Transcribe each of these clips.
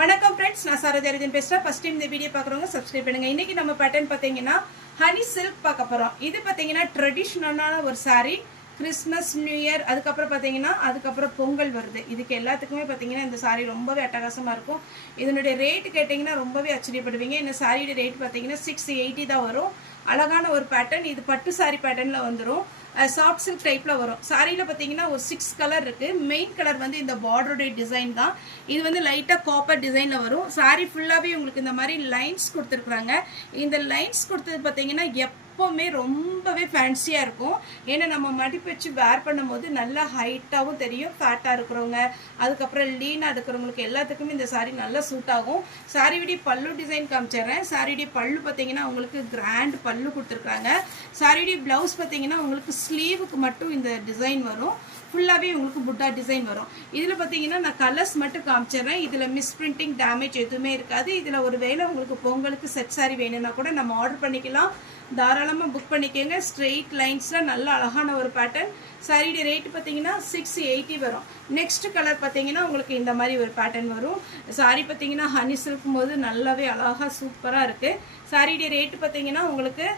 வணக்கம் ஃப்ரெண்ட்ஸ், நான் சாரதியரஜன் பேசுகிறேன். ஃபர்ஸ்ட் டைம் இந்த வீடியோ பார்க்குறவங்க சப்ஸ்கிரைப் பண்ணுங்க. இன்னைக்கு நம்ம பேட்டர்ன் பார்த்தீங்கன்னா ஹனி சில்க் பார்க்க போகிறோம். இது பார்த்தீங்கன்னா ட்ரெடிஷ்னலான ஒரு சாரீ. கிறிஸ்மஸ், நியூ இயர், அதுக்கப்புறம் பொங்கல் வருது. இதுக்கு எல்லாத்துக்குமே பார்த்தீங்கன்னா இந்த சாரீ ரொம்பவே அட்டகாசமாக இருக்கும். இதனுடைய ரேட்டு கேட்டிங்கன்னா ரொம்பவே ஆச்சரியப்படுவீங்க. இந்த சாரியோட ரேட் பார்த்தீங்கன்னா 680 தான் வரும். அழகான ஒரு பேட்டர்ன். இது பட்டு சாரி பேட்டர்னில் வந்துடும். சாஃப்ட் சில்க் டைப்பில் வரும். சாரியில் பார்த்தீங்கன்னா ஒரு 6 கலர் இருக்குது. மெயின் கலர் வந்து இந்த பார்டருடைய டிசைன் தான். இது வந்து லைட்டாக காப்பர் டிசைனில் வரும். சாரி ஃபுல்லாகவே உங்களுக்கு இந்த மாதிரி லைன்ஸ் கொடுத்துருக்குறாங்க. இந்த லைன்ஸ் கொடுத்தது பார்த்தீங்கன்னா எப்போவுமே ரொம்பவே ஃபேன்சியாக இருக்கும். ஏன்னா நம்ம மடிப்பு வச்சு வேர் பண்ணும்போது நல்லா ஹைட்டாகவும் தெரியும். ஃபேட்டாக இருக்கிறவங்க, அதுக்கப்புறம் லீனாக இருக்கிறவங்களுக்கு எல்லாத்துக்குமே இந்த சாரீ நல்லா சூட் ஆகும். சாரியுடைய பல்லு டிசைன் காமிச்சிடுறேன். சாரியுடைய பல்லு பார்த்தீங்கன்னா உங்களுக்கு கிராண்ட் பல்லு கொடுத்துருக்காங்க. சாரியுடைய ப்ளவுஸ் பார்த்தீங்கன்னா உங்களுக்கு ஸ்லீவுக்கு மட்டும் இந்த டிசைன் வரும். ஃபுல்லாகவே உங்களுக்கு புட்டா டிசைன் வரும். இதில் பார்த்தீங்கன்னா நான் கலர்ஸ் மட்டும் காமிச்சிடுறேன். இதில் மிஸ் பிரிண்டிங் டேமேஜ் எதுவுமே இருக்காது. இதில் ஒரு வேளை உங்களுக்கு பொங்கலுக்கு செட் சாரி வேணும்னா கூட நம்ம ஆர்டர் பண்ணிக்கலாம். தாராளமாக புக் பண்ணிக்கோங்க. ஸ்ட்ரெயிட் லைன்ஸில் நல்ல அழகான ஒரு பேட்டர்ன். சாரியுடைய ரேட்டு பார்த்தீங்கன்னா 680 வரும். நெக்ஸ்ட் கலர் பார்த்தீங்கன்னா உங்களுக்கு இந்த மாதிரி ஒரு பேட்டர்ன் வரும். சாரி பார்த்தீங்கன்னா ஹனி சில்க்கும் போது நல்லாவே அழகாக சூப்பராக இருக்குது. சாரியுடைய ரேட்டு பார்த்தீங்கன்னா உங்களுக்கு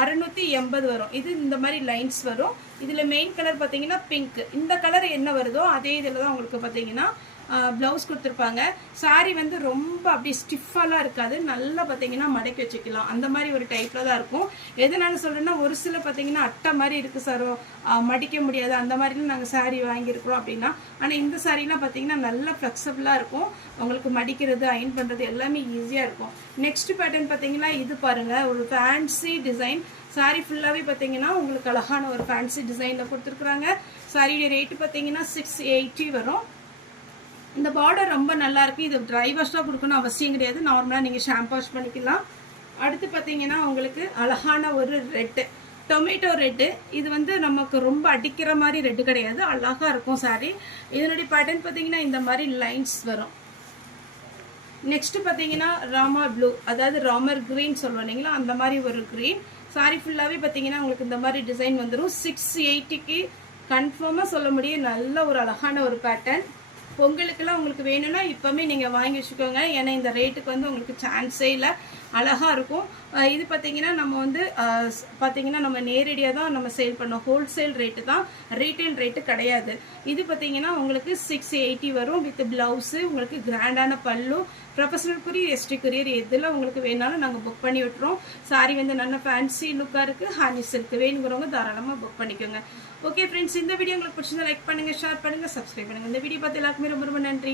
680 வரும். இது இந்த மாதிரி லைன்ஸ் வரும். இதில் மெயின் கலர் பார்த்தீங்கன்னா பிங்க். இந்த கலர் என்ன வருதோ அதே இதில் தான் உங்களுக்கு பார்த்தீங்கன்னா ப்ளவுஸ் கொடுத்துருப்பாங்க. சாரி வந்து ரொம்ப அப்படி ஸ்டிஃபாலாம் இருக்காது. நல்லா பார்த்தீங்கன்னா மடக்கி வச்சுக்கலாம். அந்த மாதிரி ஒரு டைப்பில் தான் இருக்கும். எதனால சொல்கிறேன்னா ஒரு சில பார்த்தீங்கன்னா அட்டை மாதிரி இருக்குது சார், மடிக்க முடியாது, அந்த மாதிரிலாம் நாங்கள் சாரீ வாங்கியிருக்கிறோம் அப்படின்னா. ஆனால் இந்த சாரீலாம் பார்த்தீங்கன்னா நல்லா ஃப்ளெக்சிபிளாக இருக்கும். உங்களுக்கு மடிக்கிறது, அயன் பண்ணுறது எல்லாமே ஈஸியாக இருக்கும். நெக்ஸ்ட் பேட்டர்ன் பார்த்தீங்கன்னா இது பாருங்கள், ஒரு ஃபேன்சி டிசைன். சாரீ ஃபுல்லாகவே பார்த்தீங்கன்னா உங்களுக்கு அழகான ஒரு ஃபேன்சி டிசைனில் கொடுத்துருக்குறாங்க. சாரியுடைய ரேட்டு பார்த்தீங்கன்னா 680 வரும். இந்த பார்டர் ரொம்ப நல்லாயிருக்கு. இது ட்ரை வாஷாக கொடுக்கணும் அவசியம் கிடையாது. நார்மலாக நீங்கள் ஷாம்பு வாஷ் பண்ணிக்கலாம். அடுத்து பார்த்தீங்கன்னா உங்களுக்கு அழகான ஒரு ரெட்டு, டொமேட்டோ ரெட்டு. இது வந்து நமக்கு ரொம்ப அடிக்கிற மாதிரி ரெட்டு கிடையாது, அழகாக இருக்கும் சாரி. இதனுடைய பேட்டர்ன் பார்த்தீங்கன்னா இந்த மாதிரி லைன்ஸ் வரும். நெக்ஸ்ட்டு பார்த்தீங்கன்னா ராமா ப்ளூ, அதாவது ராமர் க்ரீன் சொல்லுவோம் இல்லைங்களா, அந்த மாதிரி ஒரு க்ரீன். சாரி ஃபுல்லாகவே பார்த்தீங்கன்னா உங்களுக்கு இந்த மாதிரி டிசைன் வந்துடும். 680க்கு கன்ஃபார்மாக சொல்ல முடியும். நல்ல ஒரு அழகான ஒரு பேட்டர்ன். பொங்கலுக்கெல்லாம் உங்களுக்கு வேணும்னா இப்போவுமே நீங்கள் வாங்கி வச்சுக்கோங்க. ஏன்னா இந்த ரேட்டுக்கு வந்து உங்களுக்கு சான்ஸே இல்லை, அழகாக இருக்கும். இது பார்த்தீங்கன்னா நம்ம வந்து பார்த்தீங்கன்னா நம்ம நேரடியாக தான் நம்ம சேல் பண்ணோம். ஹோல்சேல் ரேட்டு தான், ரீட்டைல் ரேட்டு கிடையாது. இது பார்த்தீங்கன்னா உங்களுக்கு 680 வரும். வித் ப்ளவுஸு, உங்களுக்கு கிராண்டான பல்லு, ப்ரொஃபஷனல் கொரியர், எஸ்டி கொரியர் எதில் உங்களுக்கு வேணாலும் நாங்கள் புக் பண்ணி விட்டுறோம். சாரி வந்து நல்ல ஃபேன்சி லுக்காக இருக்குது. ஹனி சில்க் வேணுங்கிறவங்க தாராளமாக புக் பண்ணிக்கோங்க. ஓகே ஃப்ரெண்ட்ஸ், இந்த வீடியோ உங்களுக்கு பிடிச்சிருந்தா லைக் பண்ணுங்கள், ஷேர் பண்ணுங்கள், சப்ஸ்கிரைப் பண்ணுங்கள். இந்த வீடியோ பார்த்து எல்லாருக்குமே ரொம்ப ரொம்ப நன்றி.